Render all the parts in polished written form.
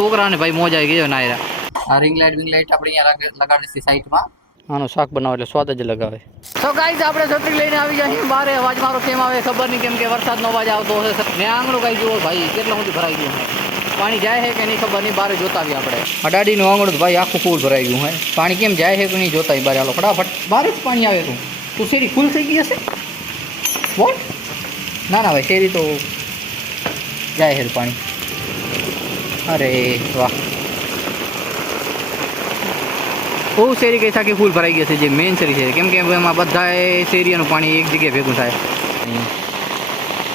છોકરાને ભાઈ મોજ આવી ગયો નાયરા. આ રિંગ લાઇટ આપણે અહીંયા લગાડી છે સાઈડમાં. આનો શાક બનાવો એટલે સ્વાદ જ લગાવે. તો ગાઈસ આપણે છત્રી લઈને આવી જાય બારે. અવાજ મારો કેમ આવે ખબર નહીં, કેમ કે વરસાદનો અવાજ આવતો હશે ને. આંગણું કઈ જુઓ ભાઈ કેટલા સુધી ભરાઈ ગયું છે. પાણી જાય છે કે નહીં ખબર નહીં, બારે જોતા આવી આપણે. અડાડીનું આંગણું ભાઈ આખું ફૂલ ભરાઈ ગયું હે. પાણી કેમ જાય છે કે નહીં જોતા બારે. હાલો ફટાફટ, બારે જ પાણી આવે. તું શેરી ફૂલ થઈ ગઈ હશે. વોટ? ના ના ભાઈ, શેરી તો જાય છે પાણી. અરે વાહ, બહુ શેરી કઈ થાકી ફૂલ ભરાઈ ગયા છે. જે મેઇન શેરી છે, કેમ કે એમાં બધા શેરીનું પાણી એક જગ્યાએ ભેગું થાય.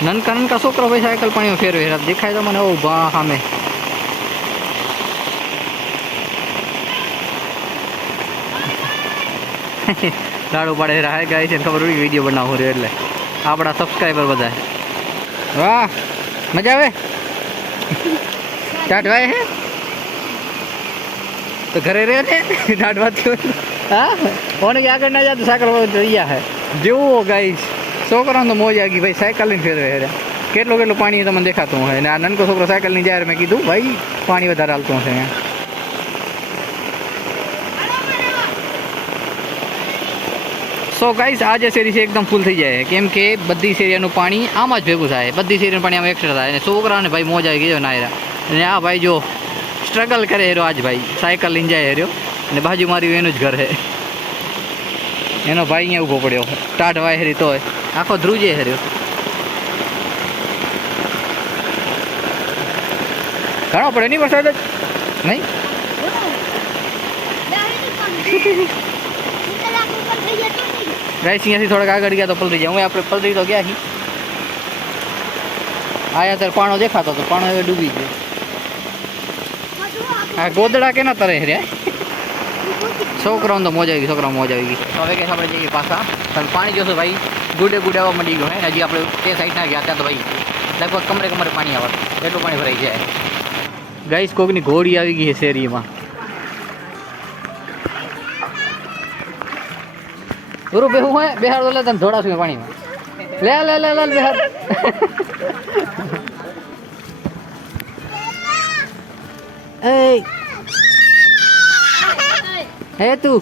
નનકા નનકા છોકરા ભાઈ સાયકલ પાણીમાં ફેરવે દેખાય તો મને. ઓ બા સામે લાડુ પાડે રાહે ગાય છે, ખબર પડી વિડીયો બનાવું રહ્યો એટલે. આપણા સબસ્ક્રાઈબર બધા. વાહ મજા આવે. ચાટ ભાઈ હે તો ઘરે રહે ને દાઢવાથી. હા કોને કે આગળ ના જાતું સાયકલ રહ્યા હે. જેવું ગાઈશ છોકરાને તો મોજ આગી ભાઈ, સાયકલ લઈને ફેરવે હે. કેટલું પાણી તમને દેખાતું હોય ને. આ નાનકો છોકરો સાયકલ ની જાય. મેં કીધું ભાઈ પાણી વધારે હાલતું હશે. સો ગાઈસ આ જે શેરી છે એકદમ ફૂલ થઈ જાય, કેમ કે બધી શેરીનું પાણી આમાં જ ભેગું થાય. બધી શેરીનું પાણી આમાં એક્સ્ટ્રા થાય. અને છોકરાને ભાઈ મોજ આવી ગયો નાયરા. અને આ ભાઈ જો સ્ટ્રગલ કરે રહ્યો આજ ભાઈ, સાયકલ લઈને જાય રહ્યો. અને બાજુ મારી એનું જ ઘર છે. એનો ભાઈ અહીંયા ઊભો પડ્યો ટાઢ વાય હરી તો આખો ધ્રુજે હર્યો. ઘણો પડે નહીં વરસાદ જ નહીં. ગાઈસ અહીંયાથી થોડાક આગળ ગયા તો પલરી જાય. હું આપણે પલરી તો ગયા છીએ. આયા ત્યારે પાણો દેખાતો હતો, પાણો હવે ડૂબી ગયો. આ ગોદડા કેના તરે રહ્યા. છોકરાઓને તો મોજ આવી ગઈ, છોકરાઓ મોજ આવી ગઈ. હવે કે આપણે જઈએ પાછા. તમે પાણી જોશો ભાઈ ગુડે આવવા મળી ગયું હે. હજી આપણે તે સાઈડ ના ગયા ત્યાં તો ભાઈ લગભગ કમરે પાણી આવે એટલું પાણી ભરાઈ જાય. ગાઈસ કોકની ઘોડી આવી ગઈ છે શેરીમાં. ગુરુ બેહું હોય બેહાડ લે તને ધોડાશું પાણીમાં. લે લે લે લે બેહાડ. હે તું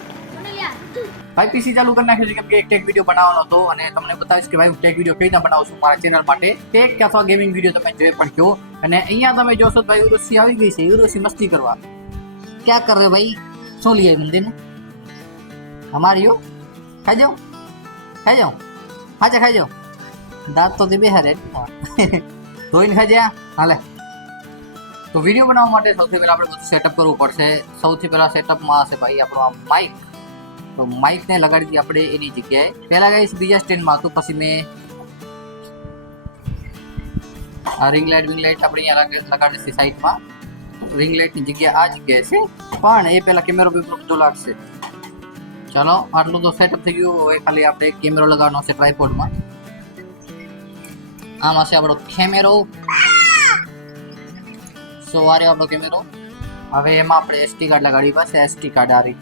ભાઈ પીસી ચાલુ કરી નાખ્યું છે, કેમ કે એક ટેક વિડીયો બનાવવાનો હતો અને તમને બતાવીશ કે ભાઈ હું ટેક વિડીયો કઈ રીતના બનાવું છું મારા ચેનલ માટે. ટેક અથવા ગેમિંગ વિડીયો તમે જોઈ પણ કયો. અને અહીંયા તમે જોશો ભાઈ યુરોસી આવી ગઈ છે. યુરોસી મસ્તી કરવા ક્યાં કર રહે ભાઈ. શું લીએ મંદિર ને અમારી યો ખાઈ જાઓ ખાઈ જાઓ. દાંત તો બે હારે ધોઈને ખાઈ જા. હાલે તો વિડીયો બનાવવા માટે સૌથી પહેલાં આપણે બધું સેટઅપ કરવું પડશે. સૌથી પહેલાં સેટઅપમાં હશે ભાઈ આપણો આ માઇક. તો માઇકને લગાડી દઈએ આપણે એની જગ્યાએ. પહેલાં ગાઈસ બીજા સ્ટેન્ડમાં હતું, પછી મેં આ રિંગ લાઇટ આપણે અહીંયા લગાડી છે સાઈડમાં. રિંગ લાઇટની જગ્યા આ જગ્યાએ છે, પણ એ પહેલાં કેમેરો બધો લાગશે. ચાલો આટલું તો સેટઅપ થઈ ગયું. હવે ખાલી આપણે કેમેરો લગાવવાનો છે ટ્રાયપોડમાં. આમાં છે આપણો કેમેરો. સો આ રહ્યો આપણો કેમેરો. હવે એમાં આપણે એસટી કાર્ડ લગાડી પાસે. એસટી કાર્ડ આ રહી.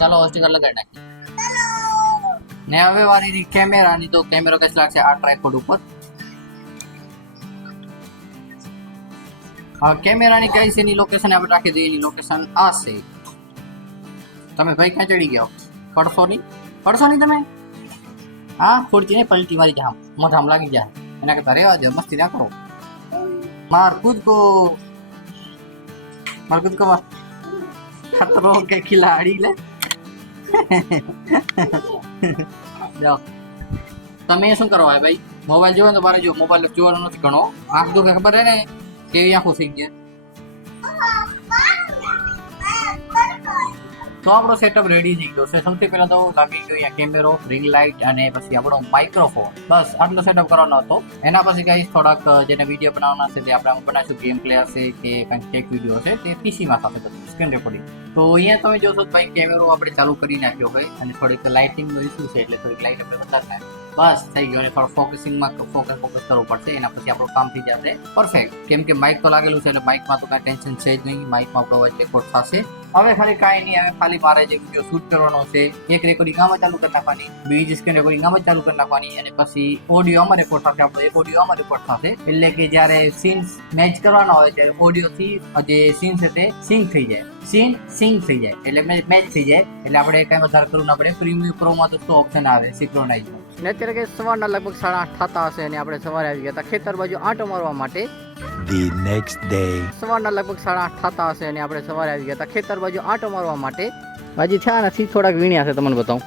ચાલો એસટી કાર્ડ લગાડી નાખીએ. ને હવે વારી કેમેરાની. તો કેમેરો કઈ લાગશે આ ટ્રાયપોડ ઉપર. હવે કેમેરાની કઈ છે એની લોકેશન આપણે રાખી દઈએ. એની લોકેશન આ છે. તમે ભાઈ ક્યાં ચડી ગયા પડશો નહીં તમે. હા ખોડતી નહીં પલટી મારી જા મોઢામાં લાગી જાય. એના કરતા રહેવા દો, મસ્તી ના કરો. मार खुद को खतरों के खिलाड़ी ले जाओ. તમે શું કરવા ભાઈ મોબાઈલ જોવો તો બારે જો. મોબાઈલ જોવાનો નથી ઘણો. આંખ દુખે ખબર હે ને કેવી આંખો થઈ ગયા. તો આપણો સેટઅપ રેડી થઈ ગયો છે. સૌથી પહેલા તો લાગી ગયો અહીંયા કેમેરો, રિંગ લાઇટ અને પછી આપણો માઇક્રોફોન. બસ આટલો સેટઅપ કરવાનો હતો. એના પછી ગાઈસ થોડાક જેને વિડીયો બનાવવાના છે તે આપણે બનાવીશું. ગેમ પ્લે હશે કે કંઈક ટેક વિડીયો હશે તે પીસીમાં થશે બધું સ્ક્રીન રેકોર્ડિંગ. તો અહીંયા તમે જોશો ભાઈ કેમેરો આપણે ચાલુ કરી નાખ્યો હોય અને થોડીક લાઇટિંગનો ઇસ્યુ છે એટલે થોડીક લાઇટ આપણે વધારે નાખી. બસ થઈ ગયો. અને થોડો ફોકસિંગમાં ફોકસ કરવું પડશે, એના પછી આપણું કામ થઈ જશે પરફેક્ટ. કેમ કે માઇક તો લાગેલું છે એટલે માઇકમાં તો કાંઈ ટેન્શન છે જ નહીં. માઇકમાં આપણો અવાજ રેકોર્ડ થશે. હવે ખાલી કાંઈ નહીં, હવે ખાલી મારે જે વિડીયો શૂટ કરવાનો છે, એક રેકોર્ડિંગ આમાં ચાલુ કરી નાખવાની, બીજી સ્ક્રીન રેકોર્ડિંગ આમાં ચાલુ કરી નાખવાની, અને પછી ઓડિયો આમાં રેકોર્ડ થશે, આપણો એક ઓડિયો આમાં રેકોર્ડ થશે. એટલે કે જ્યારે સીન્સ મેચ કરવાનો હોય ત્યારે ઓડિયોથી જે સીન છે તે સિંક થઈ જાય, સીન સિંક થઈ જાય, એટલે મેચ થઈ જાય. એટલે આપણે કાંઈ વધારે કરવું ના પડે. પ્રીમિયમ પ્રોમાં તો ઓપ્શન આવે સિંક્રોનાઇઝ. ને અત્યારે કે સવારના લગભગ 8:30 થતા હશે, અને આપણે સવારે આવી ગયા હતા ખેતર બાજુ આંટો મારવા માટે. The next day. સવારના લગભગ 8:30 થતા હશે, અને આપણે સવારે આવી ગયા હતા ખેતર બાજુ આંટો મારવા માટે. હજી થયા નથી, થોડાક વીણ્યા છે, તમને બતાવું.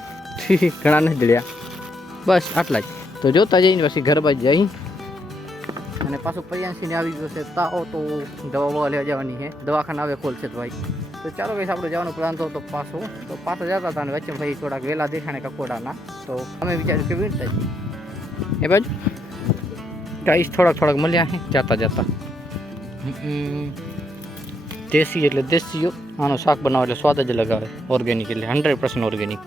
ઘણા નથી જડ્યા, બસ આટલા જ. તો જોતા જઈને પછી ઘર બાજુ જઈ, અને પાછું પૈયાંશીને આવી ગયો છે તાવ, તો દવા બવા લેવા જવાની છે. દવાખાના આવે ખોલશે તો ભાઈ. તો ચાલો ભાઈ, આપણે જવાનો પ્લાન તો પાછો જતા હતા, અને વચ્ચે ભાઈ થોડાક વહેલા દેખાણે કકોડાના, તો અમે વિચાર્યું કે વીણતા જ એ બાજુ ગાઈસ થોડાક મળ્યા છે જતા. દેશી એટલે દેશીઓ. આનો શાક બનાવો એટલે સ્વાદ જ લગાવે. ઓર્ગેનિક એટલે 100% ઓર્ગેનિક.